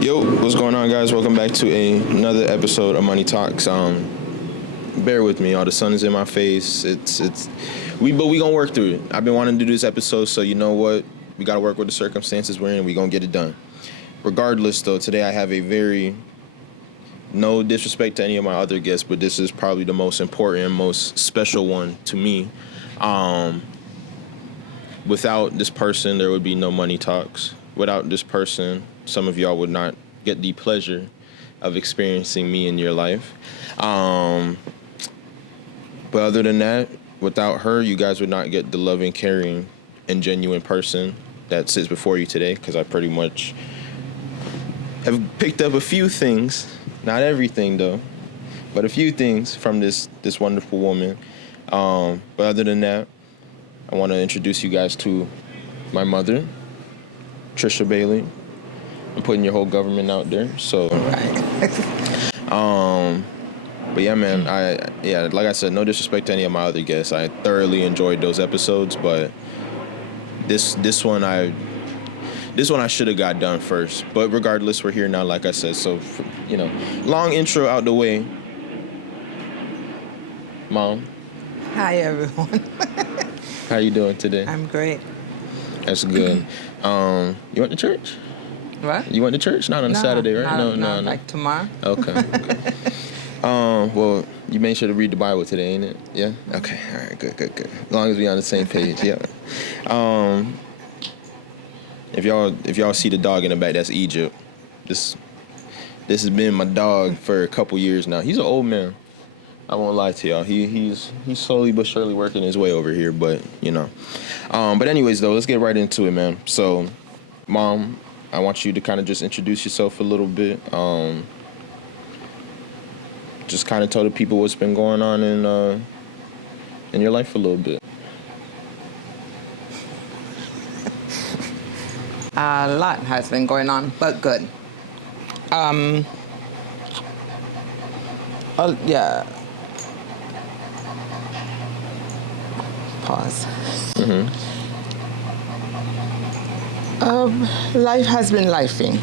Yo, what's going on, guys? Welcome back to another episode of Money Talks. Bear with me, all the sun is in my face. But we gonna work through it. I've been wanting to do this episode, so you know what? We gotta work with the circumstances we're in, and we gonna get it done. Regardless, though, today I have no disrespect to any of my other guests, but this is probably the most important and most special one to me. Without this person, there would be no Money Talks. Without this person, some of y'all would not get the pleasure of experiencing me in your life. But other than that, without her, you guys would not get the loving, caring, and genuine person that sits before you today, because I pretty much have picked up a few things, not everything though, but a few things from this wonderful woman. But other than that, I want to introduce you guys to my mother, Trisha Bailey. I'm putting your whole government out there. So, but yeah, man, like I said, no disrespect to any of my other guests. I thoroughly enjoyed those episodes, but this one I should have got done first. But regardless, we're here now, like I said. So, long intro out the way. Mom. Hi, everyone. How you doing today? I'm great. That's good. You went to church? What? You went to church? Not on a Saturday, right? No. Like tomorrow. Okay. Well, you made sure to read the Bible today, ain't it? Yeah? Okay. All right, good. As long as we on the same page, yeah. If y'all see the dog in the back, that's Egypt. This has been my dog for a couple years now. He's an old man. I won't lie to y'all. He's slowly but surely working his way over here, but But anyways, though, let's get right into it, man. So, Mom, I want you to kind of just introduce yourself a little bit. Just kind of tell the people what's been going on in your life a little bit. A lot has been going on, but good. Yeah. Pause. Mm-hmm. Life has been lifing.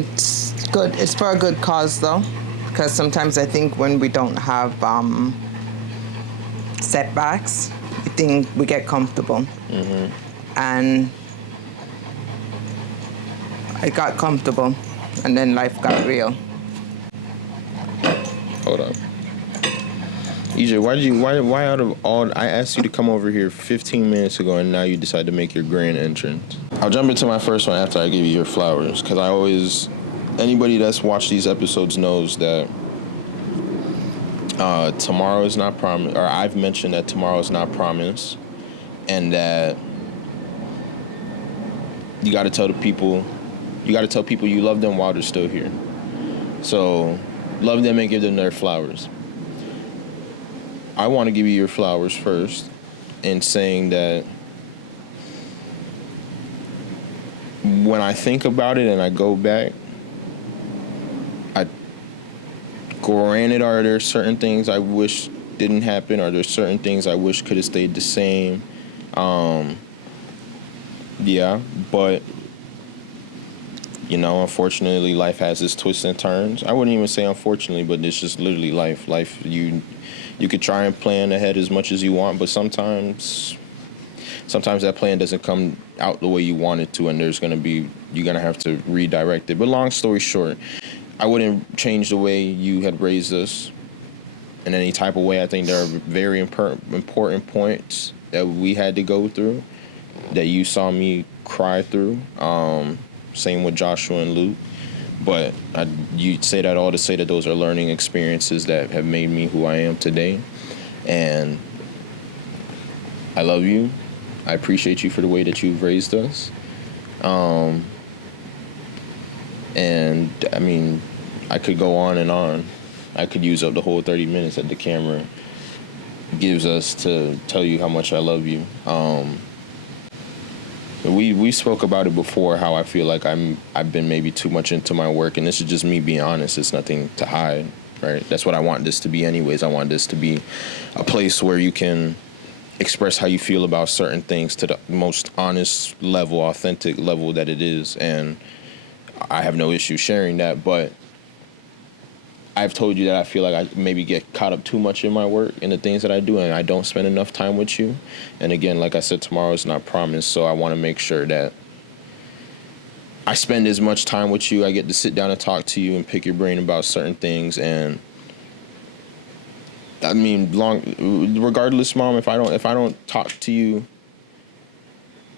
It's good. It's for a good cause, though, because sometimes I think when we don't have setbacks, I think we get comfortable. Mm-hmm. And I got comfortable, and then life got real. Hold on. EJ, why out of all, I asked you to come over here 15 minutes ago and now you decide to make your grand entrance. I'll jump into my first one after I give you your flowers, because anybody that's watched these episodes knows that tomorrow is not promised, or I've mentioned that tomorrow is not promised, and that you got to tell people you love them while they're still here. So love them and give them their flowers. I want to give you your flowers first in saying that when I think about it and I go back, granted, are there certain things I wish didn't happen? Are there certain things I wish could have stayed the same? Yeah, but unfortunately, life has its twists and turns. I wouldn't even say unfortunately, but it's just literally life. Life, you could try and plan ahead as much as you want, but sometimes that plan doesn't come out the way you want it to, and you're gonna have to redirect it. But long story short, I wouldn't change the way you had raised us in any type of way. I think there are very important points that we had to go through, that you saw me cry through. Same with Joshua and Luke. But you say that all to say that those are learning experiences that have made me who I am today. And I love you. I appreciate you for the way that you've raised us. And, I mean, I could go on and on. I could use up the whole 30 minutes that the camera gives us to tell you how much I love you. We spoke about it before, how I feel like I've been maybe too much into my work, and this is just me being honest. It's nothing to hide, right? That's what I want this to be anyways. I want this to be a place where you can express how you feel about certain things to the most honest level, authentic level that it is. And I have no issue sharing that, but I've told you that I feel like I maybe get caught up too much in my work and the things that I do, and I don't spend enough time with you. And again, like I said, tomorrow is not promised, so I want to make sure that I spend as much time with you. I get to sit down and talk to you and pick your brain about certain things. And I mean, regardless, Mom, if I don't talk to you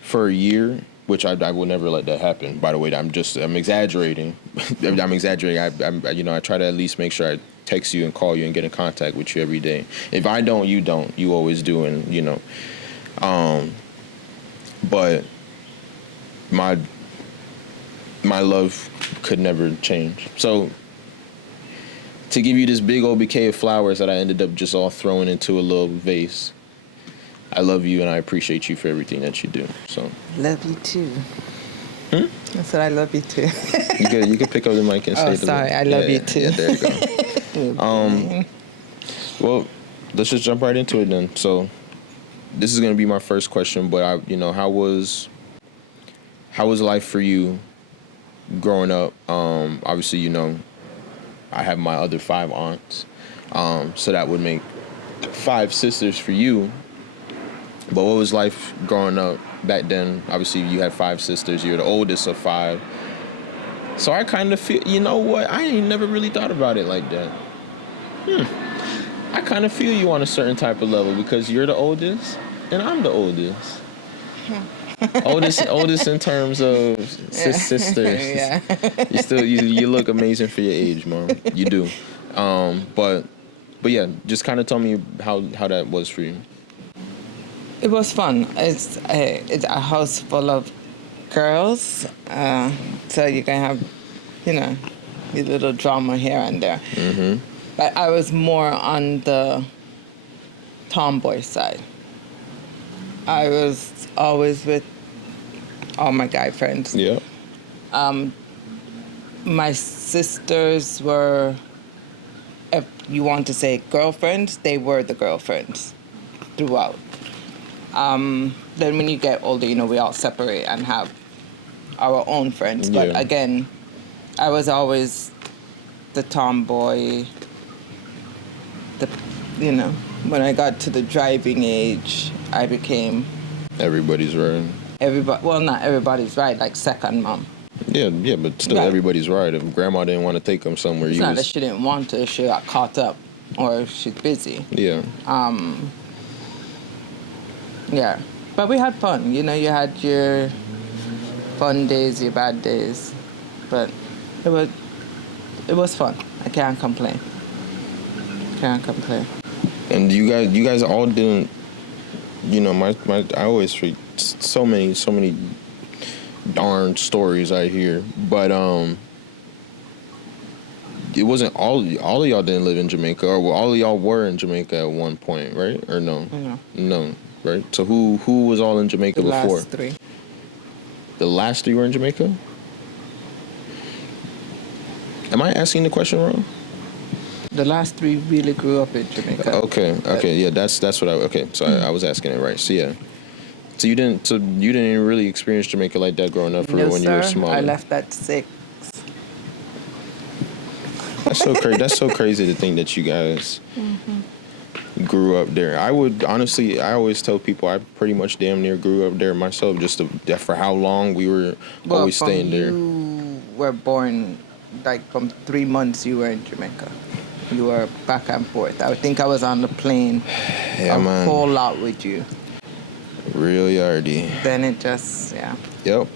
for a year, which I will never let that happen. By the way, I'm exaggerating. I'm exaggerating. I try to at least make sure I text you and call you and get in contact with you every day. If I don't, you don't. You always do, and but my love could never change. So to give you this big old bouquet of flowers that I ended up just all throwing into a little vase, I love you and I appreciate you for everything that you do. So love you too. I said I love you too. You could pick up the mic and say sorry, I love you too. Yeah, there you go. Well, let's just jump right into it then. So this is gonna be my first question, but how was life for you growing up? Obviously, I have my other 5 aunts, so that would make 5 sisters for you. But what was life growing up back then? Obviously, you had 5 sisters. You're the oldest of 5. So I kind of feel, you know what? I ain't never really thought about it like that. I kind of feel you on a certain type of level because you're the oldest and I'm the oldest. oldest in terms of sisters. Yeah. You look amazing for your age, Mom. You do. But yeah, just kind of tell me how that was for you. It was fun. It's a house full of girls, so you can have, your little drama here and there. Mm-hmm. But I was more on the tomboy side. I was always with all my guy friends. Yeah. My sisters were, if you want to say girlfriends, they were the girlfriends throughout. Then when you get older, we all separate and have our own friends. But Yeah. again, I was always the tomboy. When I got to the driving age, I became Everybody's right. well, not everybody's right, like second mom. Yeah, but still, Right. Everybody's right. If grandma didn't want to take them somewhere, It's not that she didn't want to; she got caught up, or she's busy. Yeah. Yeah, but we had fun. You had your fun days, your bad days, but it was fun. I can't complain. And you guys all didn't. I always read so many darn stories I hear, but it wasn't all of y'all didn't live in Jamaica, or all of y'all were in Jamaica at one point, right? Or no? No, right? So who was all in Jamaica The before? last 3. The last 3 were in Jamaica? Am I asking the question wrong? The last 3 really grew up in Jamaica. Okay, yeah, that's what so I was asking it right. So yeah. So you didn't even really experience Jamaica like that growing up when you were small. I left at 6. That's so crazy. That's so crazy to think that you guys grew up there. I always tell people I pretty much damn near grew up there myself, just for how long we were always staying there. You were born, like from 3 months you were in Jamaica. You were back and forth. I think I was on the plane a whole lot with you. Real yardie. Then it just, yeah. Yep.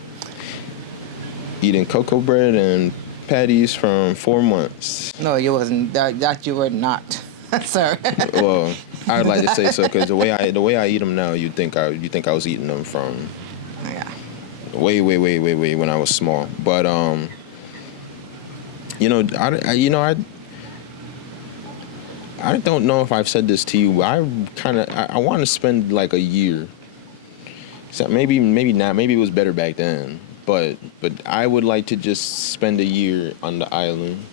Eating cocoa bread and patties from 4 months. No, you wasn't. That you were not, sir. Well, I'd like to say so because the way I eat them now, you think I was eating them from way when I was small. But I don't know if I've said this to you. I want to spend like a year. So maybe not. Maybe it was better back then. But I would like to just spend a year on the island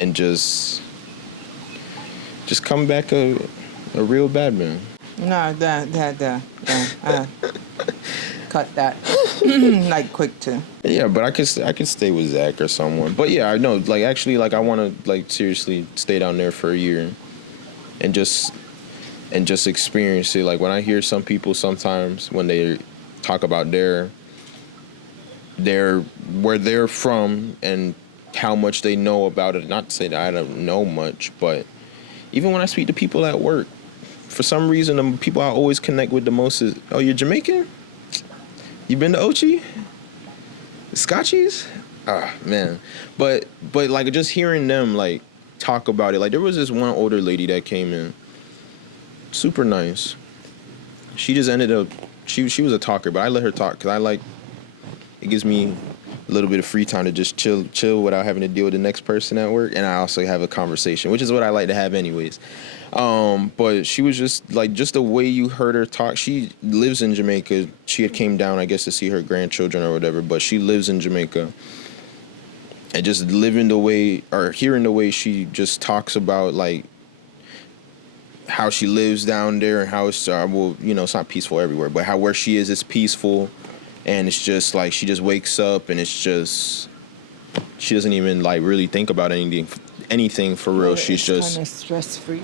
and just come back a real bad man. No, cut that. Like quick to. Yeah, but I could stay with Zach or someone. But yeah, I know. Like actually, like I want to like seriously stay down there for a year, and just experience it. Like when I hear some people sometimes when they talk about their where they're from and how much they know about it. Not to say that I don't know much, but even when I speak to people at work, for some reason, the people I always connect with the most is, oh, you're Jamaican? You been to Ochi? Scotchies? Ah, man. But like just hearing them like talk about it. Like there was this one older lady that came in, super nice. She just ended up, she was a talker, but I let her talk because I like, it gives me a little bit of free time to just chill without having to deal with the next person at work, and I also have a conversation, which is what I like to have anyways. But she was just like, just the way you heard her talk. She lives in Jamaica. She had came down, I guess, to see her grandchildren or whatever, but she lives in Jamaica. And just living the way, or hearing the way she just talks about like how she lives down there and how it's, well, you know, it's not peaceful everywhere, but how where she is peaceful. And it's just like she just wakes up and it's just she doesn't even like really think about anything for real. She's just kind of stress free.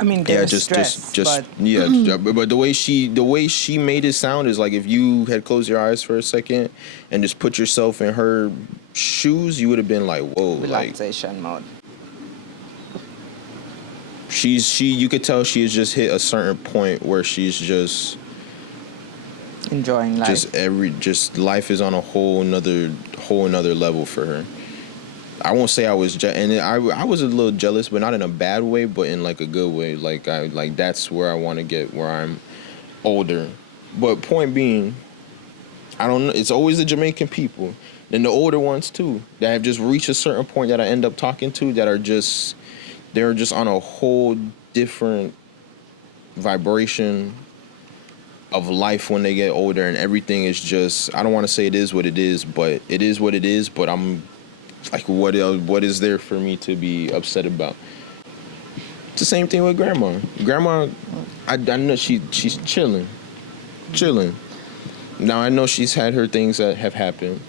I mean, yeah, there's just stress, just but yeah. But the way she made it sound is like if you had closed your eyes for a second and just put yourself in her shoes, you would have been like, whoa, relaxation mode. You could tell she has just hit a certain point where she's just Enjoying life. Just life is on a whole nother level for her. I won't say I was I was a little jealous, but not in a bad way, but in like a good way. Like that's where I want to get, where I'm older. But point being, I don't know. It's always the Jamaican people and the older ones too that have just reached a certain point that I end up talking to that they're just on a whole different vibration of life when they get older, and everything is just, I don't want to say it is what it is, but it is what it is. But I'm like, what is there for me to be upset about? It's the same thing with grandma. I know she's chilling. Now I know she's had her things that have happened,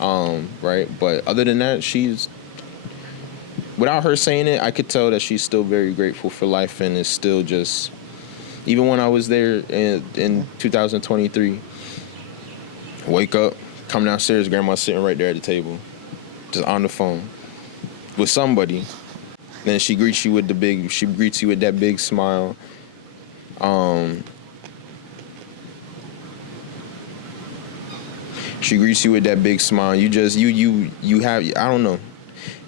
right? But other than that, she's, without her saying it, I could tell that she's still very grateful for life and is still just. Even when I was there in 2023, wake up, come downstairs, grandma's sitting right there at the table, just on the phone with somebody. Then she greets you with that big smile. She greets you with that big smile. You just you have, I don't know.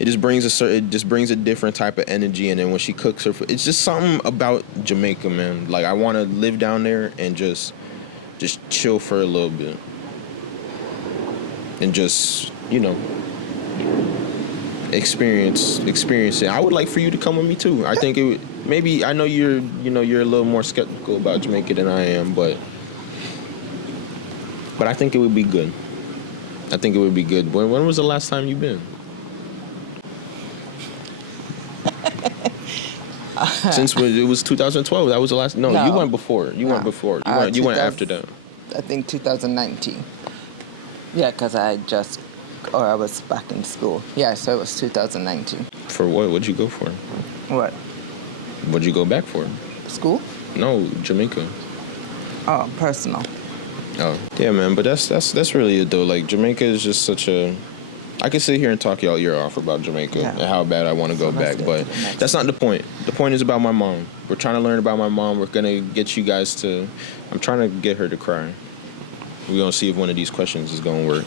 It just brings a different type of energy, and then when she cooks her food, it's just something about Jamaica, man. Like I want to live down there and just chill for a little bit, and just experience it. I would like for you to come with me too. I think it would, maybe I know you're a little more skeptical about Jamaica than I am, but I think it would be good. When was the last time you've been? Since it was 2012, that was the last. No, you went before. You went after that. I think 2019. Yeah, because I was back in school. Yeah, so it was 2019. For what? What'd you go for? What? What'd you go back for? School? No, Jamaica. Oh, personal. Oh, yeah, man. But that's really it though. Like Jamaica is just such a. I could sit here and talk y'all ear off about Jamaica and how bad I want to go back, but that's not the point. The point is about my mom. We're trying to learn about my mom. We're going to get you guys to... I'm trying to get her to cry. We're going to see if one of these questions is going to work.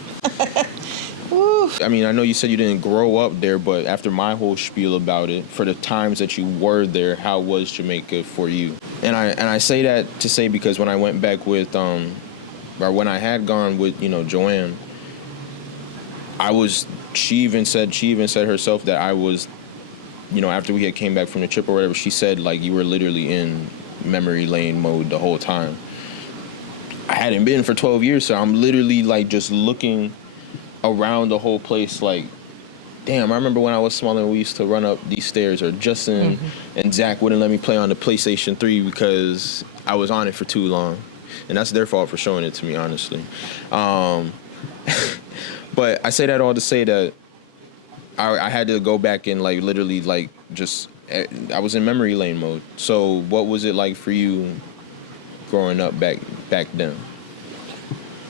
I mean, I know you said you didn't grow up there, but after my whole spiel about it, for the times that you were there, how was Jamaica for you? And I say that to say because when I went back with... or when I had gone with, Joanne... She even said herself that I was, after we had came back from the trip or whatever, she said, like, you were literally in memory lane mode the whole time. I hadn't been for 12 years, so I'm literally, like, just looking around the whole place, like, damn, I remember when I was smaller and we used to run up these stairs, or Justin and Zach wouldn't let me play on the PlayStation 3 because I was on it for too long. and that's their fault for showing it to me, honestly. But I say that all to say that I had to go back and like literally like just I was in memory lane mode. So what was it like for you growing up back then?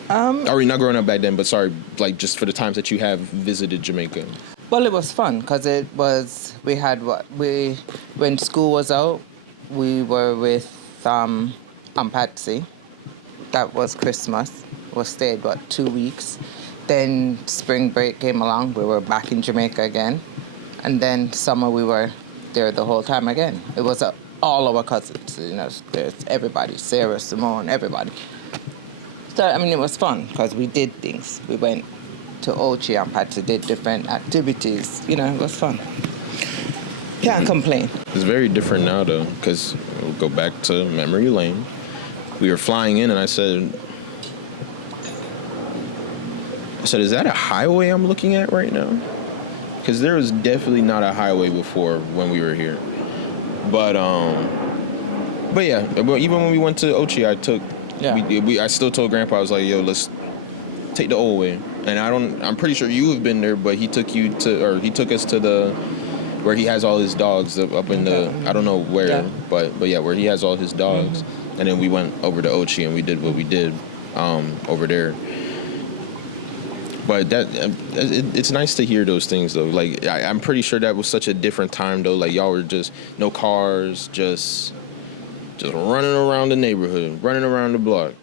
Or not growing up back then, but sorry, like just for the times that you have visited Jamaica. Well, it was fun because when school was out, we were with Aunt Patsy. That was Christmas. We stayed 2 weeks. Then spring break came along. We were back in Jamaica again, and then summer we were there the whole time again. It was all our cousins. There's everybody, Sarah, Simone, everybody. So it was fun because we did things. We went to Ochi and Patsy, did different activities. It was fun. Can't complain. It's very different now though, because we'll go back to memory lane. We were flying in, and I said, is that a highway I'm looking at right now? Because there was definitely not a highway before when we were here. But yeah, even when we went to Ochi, I still told Grandpa, I was like, yo, let's take the old way. And I'm pretty sure you have been there, but he took us to where he has all his dogs up in the, I don't know where, but yeah, where he has all his dogs. Mm-hmm. And then we went over to Ochi and we did what we did over there. But it's nice to hear those things though. Like I'm pretty sure that was such a different time though. Like y'all were just no cars, just running around the neighborhood, running around the block.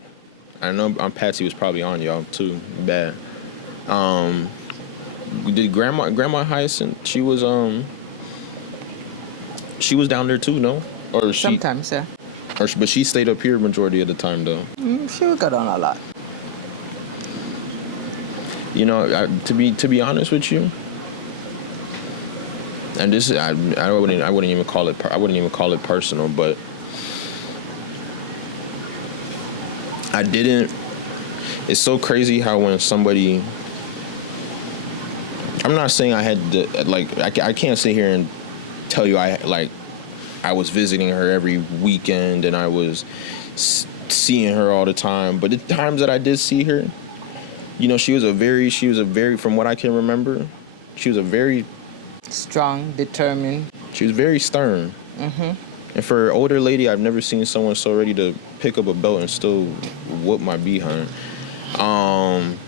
I know Aunt Patsy was probably on y'all too, bad. Did Grandma Hyacinth? She was down there too, no? Or sometimes, yeah. But she stayed up here majority of the time though. She would go down a lot. To be honest with you, and this is I wouldn't even call it personal, but I didn't. It's so crazy how when somebody, I'm not saying I had to, like I can't sit here and tell you I was visiting her every weekend and I was seeing her all the time, but the times that I did see her, she was a very, from what I can remember, she was a very strong, determined. She was very stern. Mm-hmm. And for an older lady, I've never seen someone so ready to pick up a belt and still whoop my behind. Granted,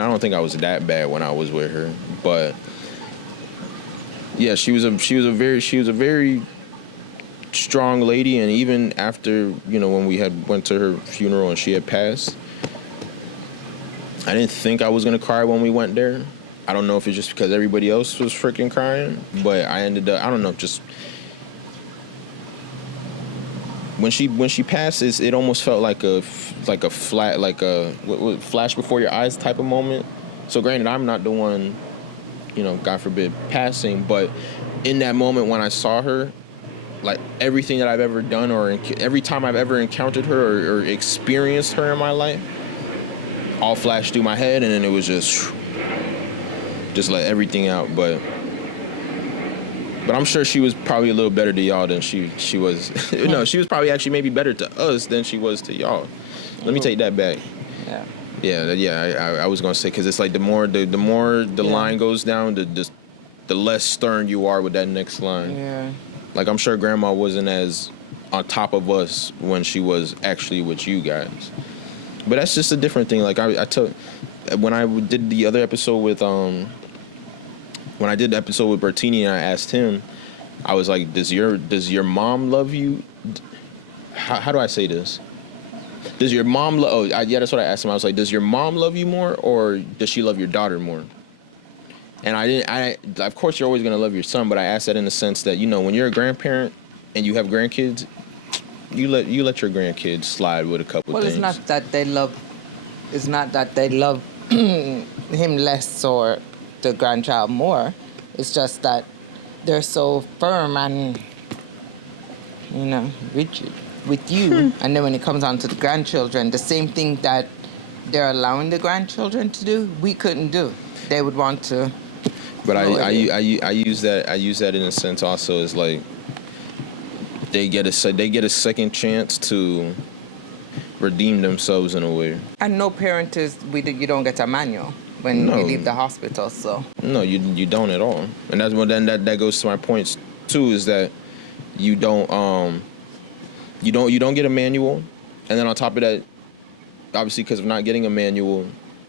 I don't think I was that bad when I was with her, but yeah, she was a very strong lady. And even after when we had went to her funeral and she had passed, I didn't think I was gonna cry when we went there. I don't know if it's just because everybody else was freaking crying, but I ended up, I don't know, just when she passes, it almost felt like a flat, what flash before your eyes type of moment. So granted, I'm not the one, God forbid, passing, but in that moment when I saw her, like everything that I've ever done or every time I've ever encountered her or experienced her in my life, all flashed through my head, and then it was just let everything out. But I'm sure she was probably a little better to y'all than she was. No, she was probably actually maybe better to us than she was to y'all. Let me take that back. Yeah. I was gonna say, because it's like the more the line goes down, the less stern you are with that next line. Yeah. Like I'm sure Grandma wasn't as on top of us when she was actually with you guys. But that's just a different thing. Like I took when I did the other episode with when I did the episode with Bertini, and I asked him, I was like, does your mom love you? How do I say this? Does your mom love? Oh, yeah, that's what I asked him. I was like, does your mom love you more, or does she love your daughter more? And of course, you're always gonna love your son, but I asked that in the sense that when you're a grandparent and you have grandkids, you let your grandkids slide with a couple things. Well, it's not that they love him less or the grandchild more. It's just that they're so firm and rigid with you. And then when it comes on to the grandchildren, the same thing that they're allowing the grandchildren to do, we couldn't do. They would want to. But I use that in a sense also as like they get a second chance to redeem themselves in a way. And no parent is, you don't get a manual when No. you leave the hospital, so. No, you don't at all. And that's what then that goes to my points too, is that you don't get a manual, and then on top of that, obviously because of not getting a manual,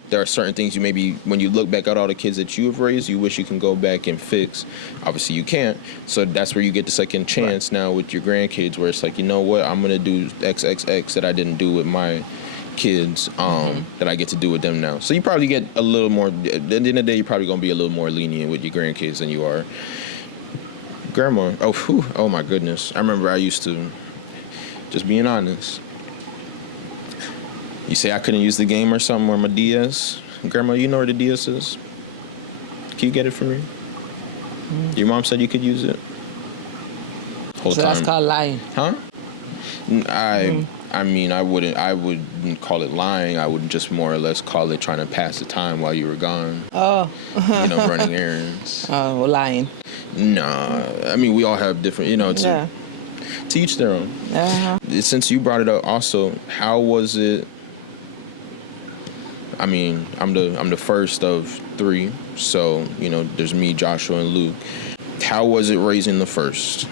there are certain things you maybe, when you look back at all the kids that you have raised, you wish you can go back and fix. Obviously you can't. So that's where you get the second chance now with your grandkids, where it's like, you know what, I'm gonna do XXX that I didn't do with my kids, that I get to do with them now. So you probably get a little more, at the end of the day, you're probably gonna be a little more lenient with your grandkids than you are grandma. Oh my goodness. I remember I used to, just being honest, you say I couldn't use the game or something, or my DS. Grandma, you know where the DS is? Can you get it for me? Your mom said you could use it. Whole So time. that's called lying. Huh? I mean, I wouldn't call it lying. I would just more or less call it trying to pass the time while you were gone. Oh. Running errands. Oh, lying. Nah, I mean, we all have different, to each their own. Uh-huh. Since you brought it up also, how was it? I mean, I'm the first of three, so, there's me, Joshua, and Luke. How was it raising the first?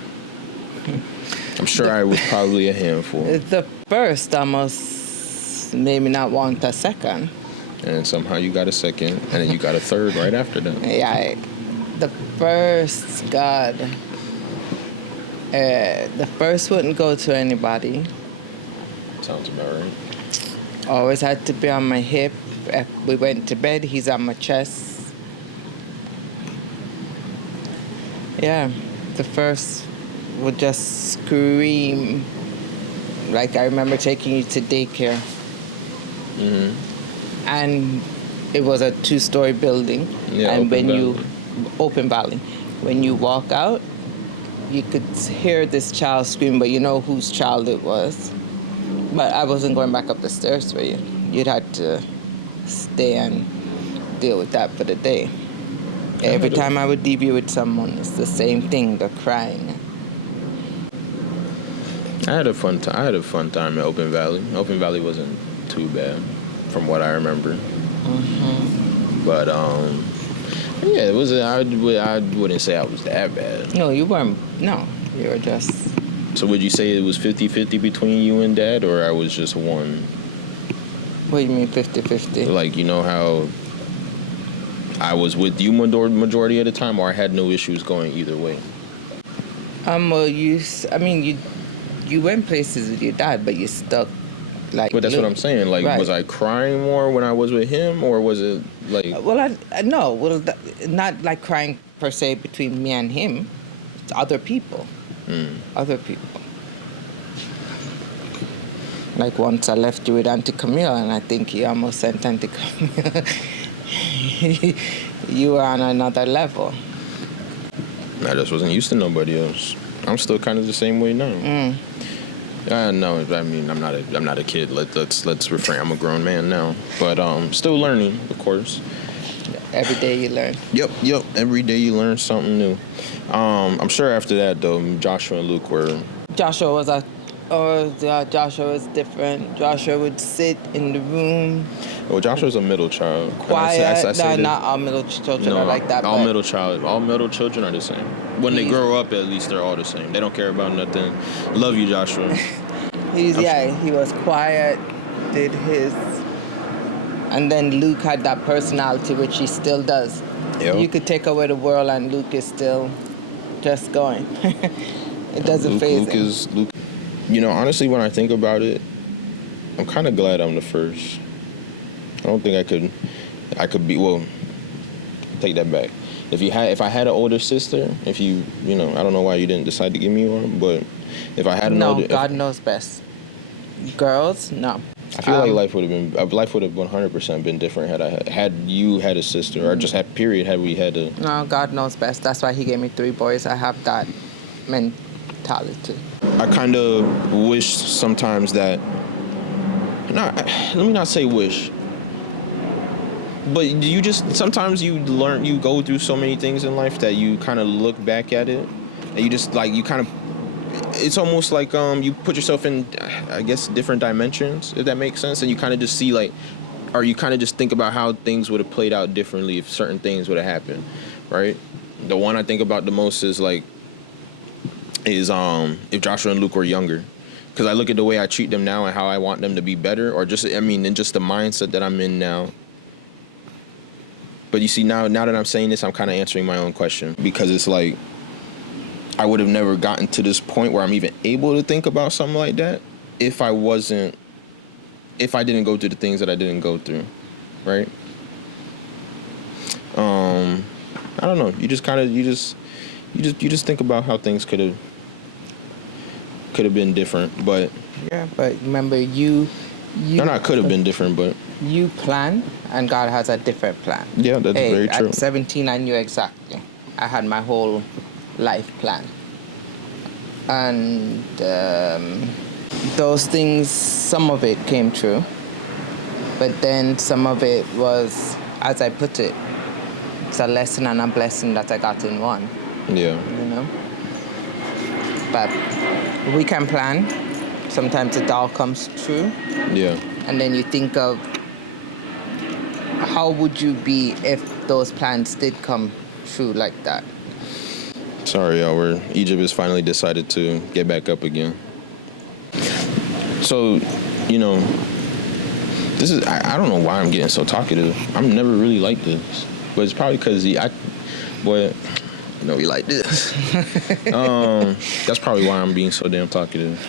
I'm sure I was probably a handful. The first almost made me not want a second. And somehow you got a second, and then you got a third right after that. Yeah, the first, God, the first wouldn't go to anybody. Sounds about right. Always had to be on my hip. If we went to bed, he's on my chest. Yeah, the first would just scream. Like, I remember taking you to daycare. Mm-hmm. And it was a 2-story building. Yeah, and open valley. When you walk out, you could hear this child scream, but you know whose child it was. But I wasn't going back up the stairs for you. You'd have to stay and deal with that for the day. Every time I would leave you with someone, it's the same thing, the crying. I had a fun time at Open Valley. Open Valley wasn't too bad, from what I remember. Mm-hmm. But yeah, it was. I wouldn't say I was that bad. No, you weren't. No, you were just. So would you say it was 50-50 between you and Dad, or I was just one? What do you mean 50-50? Like, you know how I was with you majority of the time, or I had no issues going either way? Well, you went places with your dad, but you stuck like. But that's what I'm saying. Like, right. Was I crying more when I was with him, or was it like? Well, no. Well, not like crying per se between me and him. It's other people. Other people. Like once I left you with Auntie Camille, and I think you almost sent Auntie Camille. You were on another level. I just wasn't used to nobody else. I'm still kind of the same way now. No, I mean I'm not a kid. Let's refrain. I'm a grown man now, but still learning, of course. Every day you learn. Yep. Every day you learn something new. I'm sure after that though, Joshua and Luke were. Joshua was different. Joshua would sit in the room. Well, Joshua's a middle child. Quiet. I say Not all middle children no, are like that. All middle children are the same. When they grow up, at least they're all the same. They don't care about nothing. Love you, Joshua. He was quiet, did his. And then Luke had that personality, which he still does. Yep. You could take away the world, and Luke is still just going. It doesn't faze him. Luke. Honestly, when I think about it, I'm kind of glad I'm the first. I don't think I could be. Well, take that back. If I had an older sister, I don't know why you didn't decide to give me one, but if I had an older, God knows best. Girls, no. I feel like life would have 100% been different had you had a sister, or just had we had a. No, God knows best. That's why He gave me 3 boys. I have that mentality. I kind of wish sometimes that. Let me not say wish. But sometimes you go through so many things in life that you kind of look back at it, and you just like, you kind of, it's almost like you put yourself in, I guess, different dimensions, if that makes sense, and you kind of just see like, or you kind of just think about how things would have played out differently if certain things would have happened, right? The one I think about the most is like, if Joshua and Luke were younger, because I look at the way I treat them now and how I want them to be better, or just, I mean, in just the mindset that I'm in now. But you see, now that I'm saying this, I'm kind of answering my own question, because it's like, I would have never gotten to this point where I'm even able to think about something like that if I didn't go through the things that I didn't go through, right? I don't know. You just think about how things could have been different, but Yeah, but remember, you. No, it could have been different, but You plan, and God has a different plan. Yeah, that's very true. At 17, I knew exactly. I had my whole life plan. And those things, some of it came true. But then some of it was, as I put it, it's a lesson and a blessing that I got in one. Yeah. You know? But we can plan. Sometimes it all comes true. Yeah. And then you think of, how would you be if those plans did come true like that? Sorry, y'all. Egypt has finally decided to get back up again. So, this is, I don't know why I'm getting so talkative. I'm never really like this. But it's probably because we like this. That's probably why I'm being so damn talkative.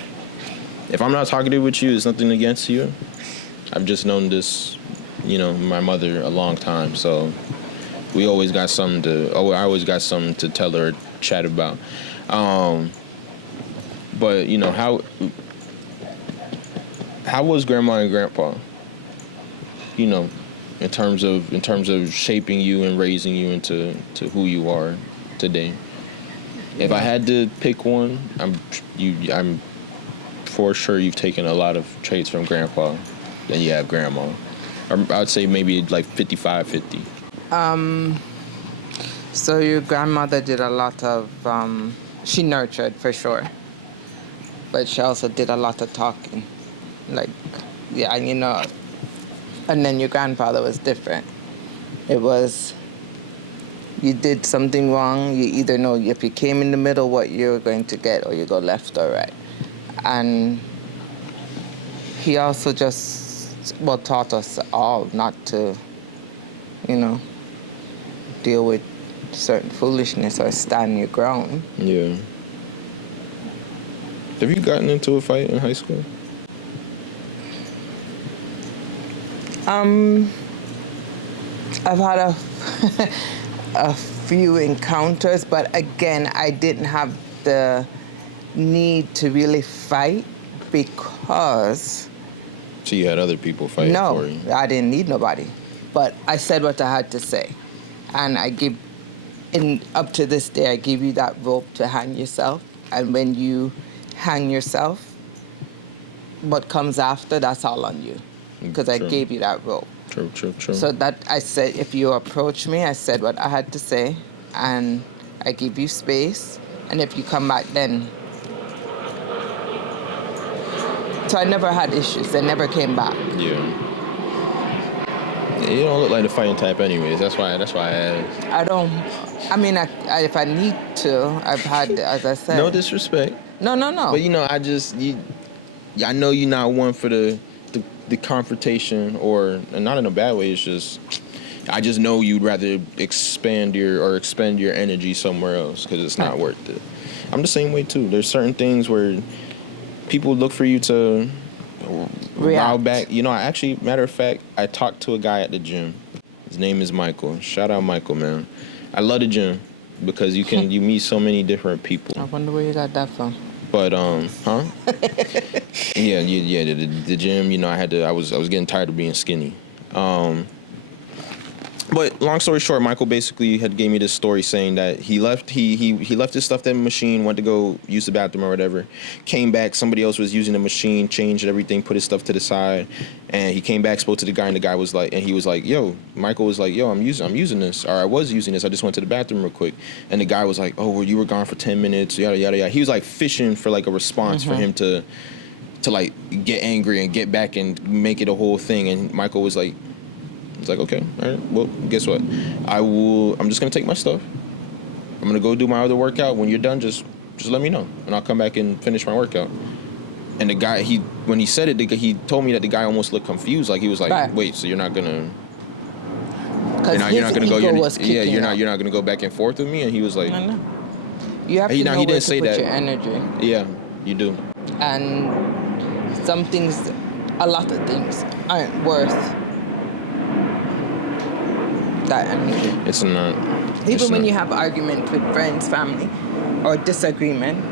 If I'm not talkative with you, it's nothing against you. I've just known this, my mother a long time, so I always got something to tell her or chat about. But how was Grandma and Grandpa? In terms of shaping you and raising you into who you are today. If I had to pick one, I'm for sure you've taken a lot of traits from Grandpa than you have Grandma. Or I'd say maybe like 55-50. So your grandmother did a lot of, she nurtured for sure. But she also did a lot of talking. Like, yeah, and then your grandfather was different. It was, you did something wrong, you either know if you came in the middle what you're going to get, or you go left or right. And he also taught us all not to, deal with certain foolishness or stand your ground. Yeah. Have you gotten into a fight in high school? I've had a few encounters, but again, I didn't have the need to really fight because... So you had other people fighting for you? No, I didn't need nobody. But I said what I had to say. And up to this day, I give you that rope to hang yourself. And when you hang yourself, what comes after, that's all on you. Because I gave you that rope. True. So that I said, if you approach me, I said what I had to say. And I give you space. And if you come back, then... So I never had issues. They never came back. Yeah. You don't look like the fighting type anyways. That's why I asked. I don't... I mean, if I need to, I've had, as I said... No disrespect. No. But, I know you're not one for the confrontation, or not in a bad way. It's just... I just know you'd rather expend your energy somewhere else because it's not worth it. I'm the same way, too. There's certain things where... people look for you to row back. Matter of fact, I talked to a guy at the gym. His name is Michael. Shout out Michael, man. I love the gym because you meet so many different people. I wonder where you got that from. But huh? Yeah. The gym. I was getting tired of being skinny. But long story short, Michael basically had gave me this story saying that he left he left his stuff at the machine, went to go use the bathroom or whatever, came back, somebody else was using the machine, changed everything, put his stuff to the side, and he came back, spoke to the guy, and the guy was like, and he was like, yo, Michael was like, yo, I'm using this, or I was using this, I just went to the bathroom real quick, and the guy was like, oh, well, you were gone for 10 minutes, yada yada yada. He was like fishing for like a response for him to like get angry and get back and make it a whole thing, and Michael was like. It's like, okay, all right, well, guess what? I'm just going to take my stuff. I'm going to go do my other workout. When you're done, just let me know, and I'll come back and finish my workout. And the guy, when he said it, he told me that the guy almost looked confused. Like, he was like, right. Wait, so you're not going to... You're not going to go... You're not going to go back and forth with me? And he was like... I know. You have to know where to put your energy. Yeah, you do. And some things, a lot of things, aren't worth... that energy. It's not. Even when you have argument with friends, family, or disagreement.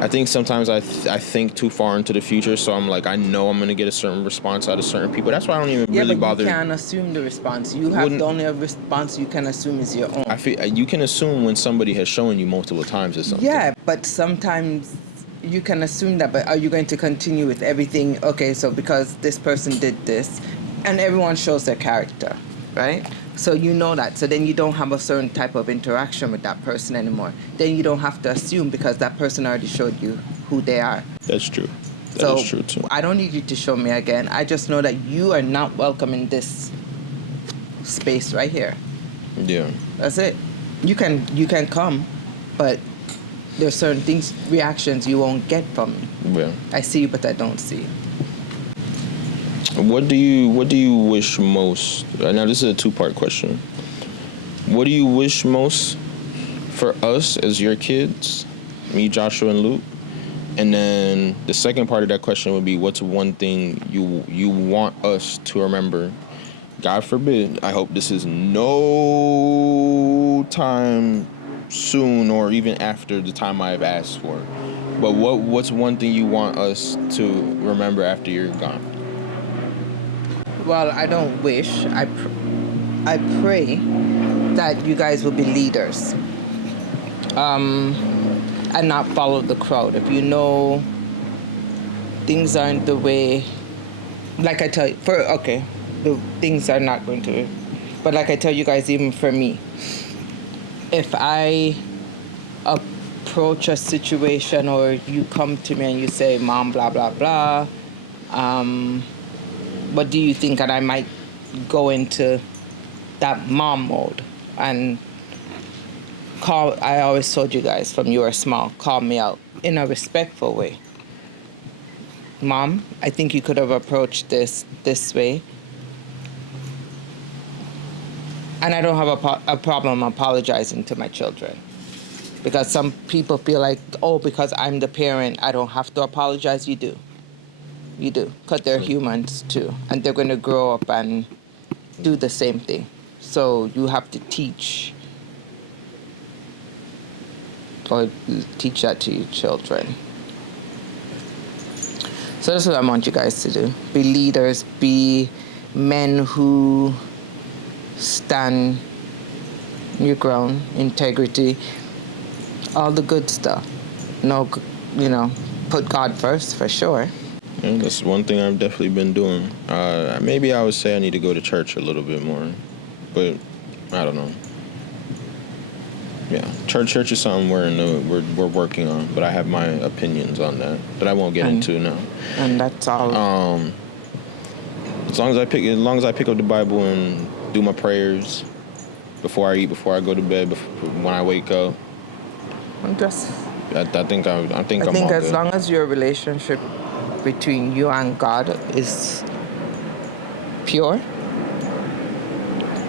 I think sometimes I think too far into the future, so I'm like, I know I'm going to get a certain response out of certain people. That's why I don't even really bother. You can't assume the response. You have the only response you can assume is your own. I feel you can assume when somebody has shown you multiple times or something. Yeah, but sometimes you can assume that, but are you going to continue with everything? Okay, so because this person did this, and everyone shows their character, right? So you know that. So then you don't have a certain type of interaction with that person anymore. Then you don't have to assume because that person already showed you who they are. That's true. That is true too. I don't need you to show me again. I just know that you are not welcome in this space right here. Yeah. That's it. You can come, but there's certain things, reactions you won't get from me. Yeah. I see you, but I don't see you. What do you wish most? Now this is a two-part question. What do you wish most for us as your kids, me, Joshua, and Luke? And then the second part of that question would be, what's one thing you want us to remember? God forbid, I hope this is no time soon or even after the time I've asked for. But what's one thing you want us to remember after you're gone? Well, I don't wish. I pray that you guys will be leaders and not follow the crowd. If you know things aren't the way, like I tell you, the things are not going to, but like I tell you guys, even for me, if I approach a situation or you come to me and you say, Mom, blah, blah, blah, what do you think? And I might go into that mom mode and I always told you guys from you were small, call me out in a respectful way. Mom, I think you could have approached this way. And I don't have a problem apologizing to my children. Because some people feel like, because I'm the parent, I don't have to apologize. You do. You do, because they're humans too, and they're going to grow up and do the same thing. So you have to teach that to your children. So that's what I want you guys to do. Be leaders, be men who stand your ground, integrity, all the good stuff. No, put God first for sure. Yeah, that's one thing I've definitely been doing. Maybe I would say I need to go to church a little bit more, but I don't know. Yeah, church is something we're working on, but I have my opinions on that I won't get into now. And that's all. As long as I pick up the Bible and do my prayers before I eat, before I go to bed, when I wake up. I think I'm all as good. Long as your relationship between you and God is pure,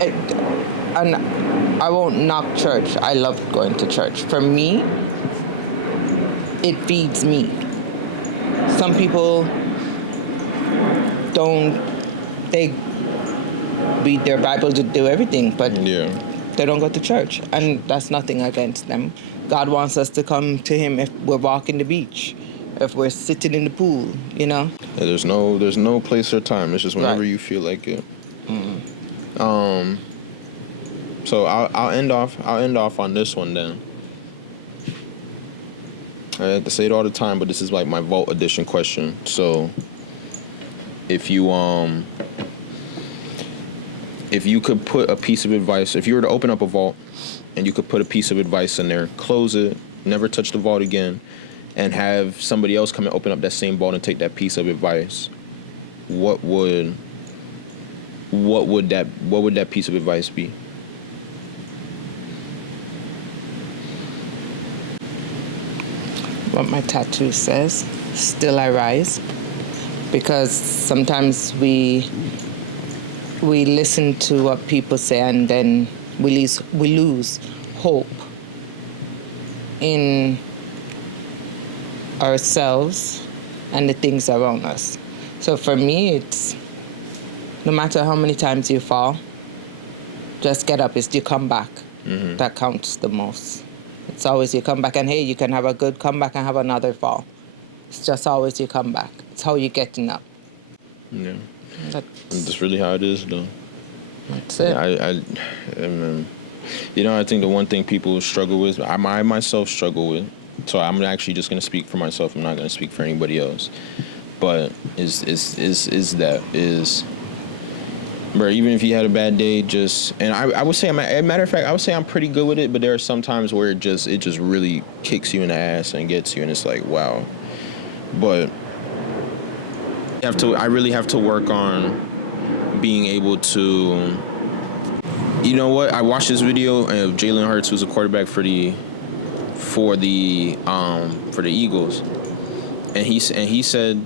and I won't knock church. I love going to church. For me, it feeds me. Some people they read their Bible to do everything, but they don't go to church, and that's nothing against them. God wants us to come to Him if we're walking the beach, if we're sitting in the pool, Yeah, there's no place or time. It's just whenever you feel like it. Mm-hmm. So I'll end off on this one then. I have to say it all the time, but this is like my vault edition question. So if you could put a piece of advice, if you were to open up a vault and you could put a piece of advice in there, close it, never touch the vault again, and have somebody else come and open up that same vault and take that piece of advice, what would that piece of advice be? What my tattoo says, still I rise. Because sometimes we listen to what people say and then we lose hope in ourselves and the things around us. So for me, it's no matter how many times you fall, just get up. It's you come back. Mm-hmm. That counts the most. It's always you come back, and hey, you can have a good comeback and have another fall. It's just always you come back. It's how you're getting up. Yeah. That's really how it is, though. That's it. I think the one thing people struggle with, I myself struggle with, so I'm actually just going to speak for myself. I'm not going to speak for anybody else. But bro, even if you had a bad day, I would say, matter of fact, I would say I'm pretty good with it, but there are some times where it just really kicks you in the ass and gets you, and it's like, wow. But I really have to work on being able to, you know what? I watched this video of Jalen Hurts, who's a quarterback for the Eagles, and he said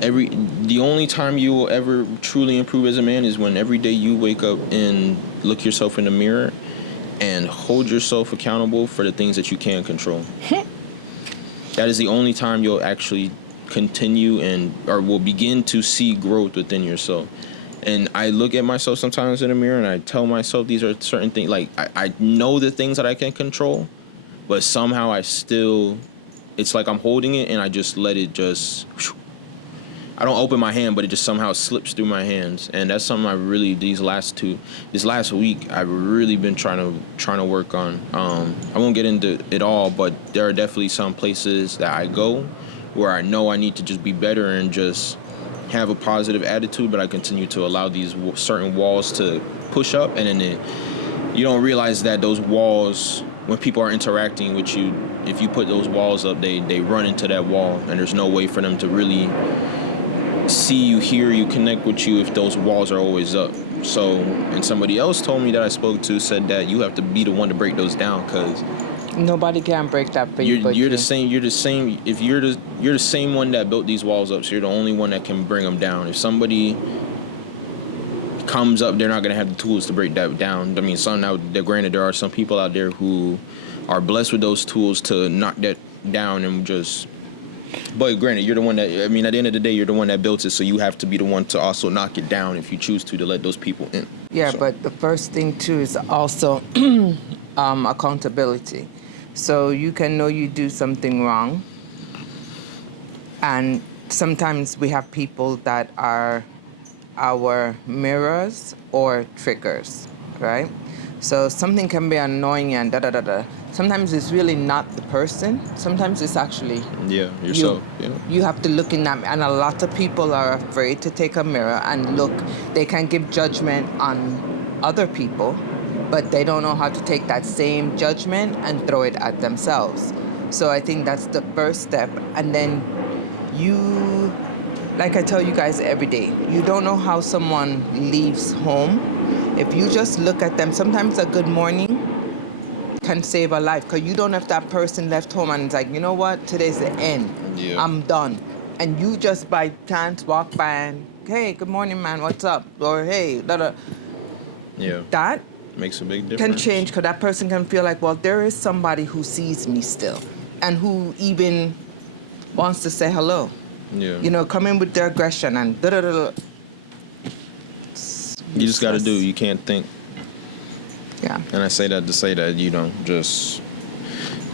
the only time you will ever truly improve as a man is when every day you wake up and look yourself in the mirror and hold yourself accountable for the things that you can control. That is the only time you'll actually continue or will begin to see growth within yourself. And I look at myself sometimes in the mirror and I tell myself these are certain things. Like, I know the things that I can control, but somehow it's like I'm holding it and I just let it I don't open my hand, but it just somehow slips through my hands. And that's something I really, this last week, I've really been trying to work on. I won't get into it all, but there are definitely some places that I go where I know I need to just be better and just have a positive attitude, but I continue to allow these certain walls to push up. And then you don't realize that those walls, when people are interacting with you, if you put those walls up, they run into that wall, and there's no way for them to really see you, hear you, connect with you if those walls are always up. So, and somebody else told me that I spoke to said that you have to be the one to break those down, because nobody can break that for you. You're the same. If you're the same one that built these walls up, so you're the only one that can bring them down. If somebody comes up, they're not gonna have the tools to break that down. I mean, granted, there are some people out there who are blessed with those tools to knock that down and just. But granted, you're the one that, at the end of the day, you're the one that built it, so you have to be the one to also knock it down if you choose to let those people in. Yeah, so. But the first thing, too, is also accountability. So you can know you do something wrong, and sometimes we have people that are our mirrors or triggers, right? So something can be annoying and da-da-da-da. Sometimes it's really not the person. Sometimes it's actually yourself. You have to look in that, and a lot of people are afraid to take a mirror and look. They can give judgment on other people, but they don't know how to take that same judgment and throw it at themselves. So I think that's the first step. And then like I tell you guys every day, you don't know how someone leaves home. If you just look at them, sometimes a good morning can save a life, because you don't know if that person left home and it's like, you know what, today's the end. Yeah. I'm done. And you just by chance walk by and, hey, good morning, man, what's up? Or hey, da-da. Yeah. That makes a big difference. Can change, because that person can feel like, well, there is somebody who sees me still and who even wants to say hello. Yeah. Come in with their aggression and da-da-da-da. You just got to do. You can't think. Yeah. And I say that to say that, just,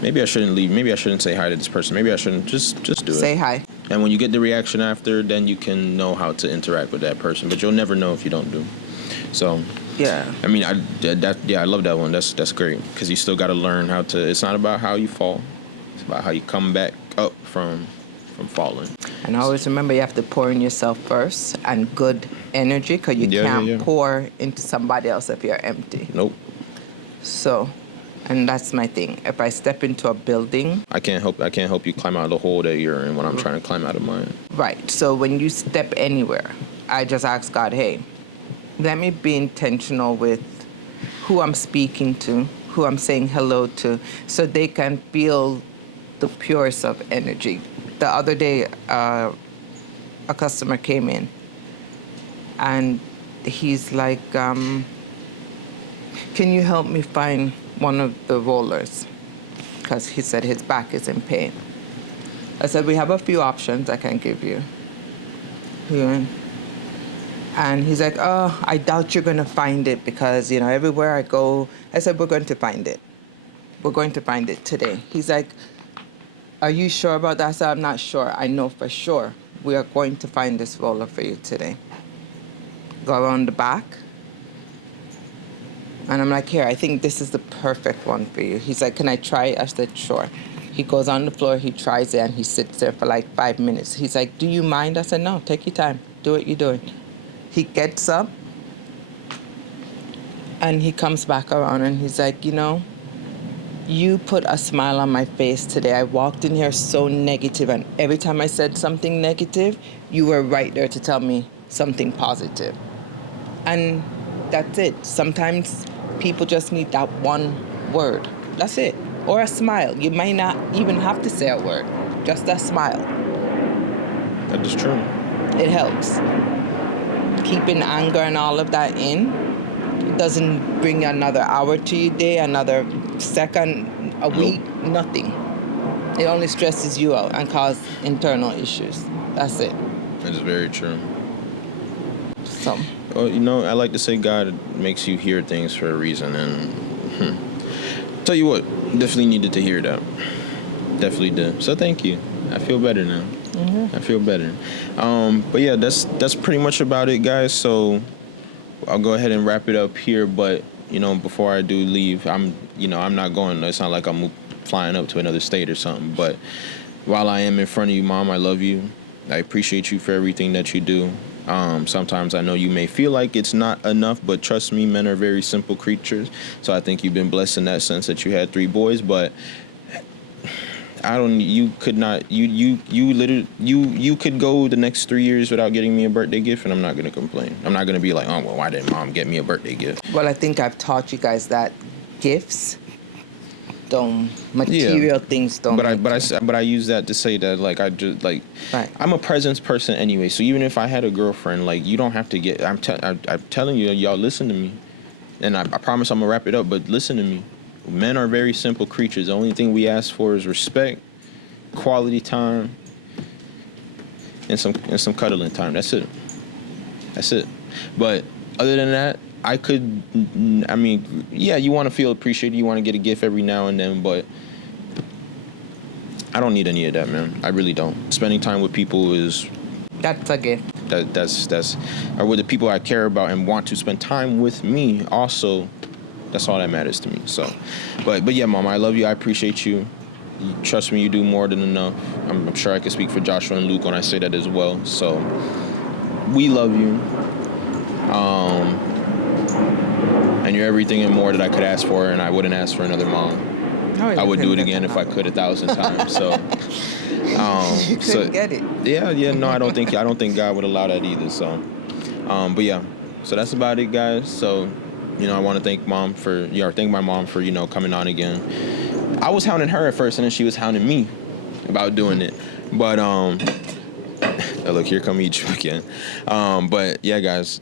maybe I shouldn't leave. Maybe I shouldn't say hi to this person. Maybe I shouldn't just do it. Say hi. And when you get the reaction after, then you can know how to interact with that person. But you'll never know if you don't do. So, Yeah. I mean, I love that one. That's great because you still got to learn how to. It's not about how you fall; it's about how you come back up from falling. And always remember you have to pour in yourself first and good energy because you can't pour into somebody else if you're empty. Nope. So, and that's my thing. If I step into a building, I can't help you climb out of the hole that you're in when I'm trying to climb out of mine. right. So when you step anywhere, I just ask God, hey, let me be intentional with who I'm speaking to, who I'm saying hello to, so they can feel the purest of energy. The other day, a customer came in, and he's like, can you help me find one of the rollers? Because he said his back is in pain. I said, we have a few options I can give you. Yeah. And he's like, oh, I doubt you're going to find it because, everywhere I go. I said, we're going to find it. We're going to find it today. He's like, are you sure about that? I said, I'm not sure. I know for sure we are going to find this roller for you today. Go around the back. And I'm like, here, I think this is the perfect one for you. He's like, can I try it? I said, sure. He goes on the floor, he tries it, and he sits there for like 5 minutes. He's like, do you mind? I said, no, take your time. Do what you're doing. He gets up, and he comes back around, and he's like, you put a smile on my face today. I walked in here so negative, and every time I said something negative, you were right there to tell me something positive. And that's it. Sometimes people just need that one word. That's it. Or a smile. You might not even have to say a word. Just a smile. That is true. It helps. Keeping anger and all of that in doesn't bring another hour to your day, another second, a week, nothing. It only stresses you out and causes internal issues. That's it. That is very true. So. Well, I like to say God makes you hear things for a reason, and tell you what, definitely needed to hear that. Definitely did. So thank you. I feel better now. Mm-hmm. I feel better. But yeah, that's pretty much about it, guys. So I'll go ahead and wrap it up here. But before I do leave, I'm not going. It's not like I'm flying up to another state or something. But while I am in front of you, Mom, I love you. I appreciate you for everything that you do. Sometimes I know you may feel like it's not enough, but trust me, men are very simple creatures. So I think you've been blessed in that sense that you had 3 boys, but you could go the next 3 years without getting me a birthday gift, and I'm not going to complain. I'm not going to be like, oh, well, why didn't Mom get me a birthday gift? Well, I think I've taught you guys that gifts material things don't. But I use that to say that right. I'm a presence person anyway. So even if I had a girlfriend, you don't have to get. I'm telling you, y'all listen to me, and I promise I'm gonna wrap it up. But listen to me, men are very simple creatures. The only thing we ask for is respect, quality time, and some cuddling time. That's it. But other than that, you want to feel appreciated. You want to get a gift every now and then, but I don't need any of that, man. I really don't. Spending time with people that's a gift. That's or with the people I care about and want to spend time with me also. That's all that matters to me. So, but yeah, Mom, I love you. I appreciate you. Trust me, you do more than enough. I'm sure I can speak for Joshua and Luke when I say that as well. So, we love you. And you're everything and more that I could ask for, and I wouldn't ask for another mom. I would do it again if I could 1,000 times. So, you couldn't get it. Yeah. No, I don't think God would allow that either. So, but yeah. So that's about it, guys. So, I want to thank my mom for coming on again. I was hounding her at first, and then she was hounding me about doing it. But look, here come each again. But yeah, guys.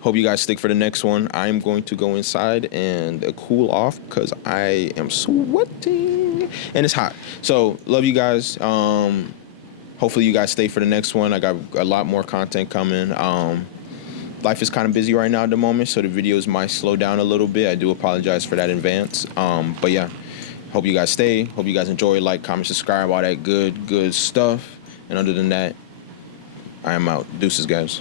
Hope you guys stick for the next one. I'm going to go inside and cool off because I am sweating and it's hot. So love you guys. Hopefully you guys stay for the next one. I got a lot more content coming. Life is kind of busy right now at the moment, so the videos might slow down a little bit. I do apologize for that in advance. But yeah, hope you guys stay. Hope you guys enjoy. Like, comment, subscribe, all that good stuff. And other than that, I am out. Deuces, guys.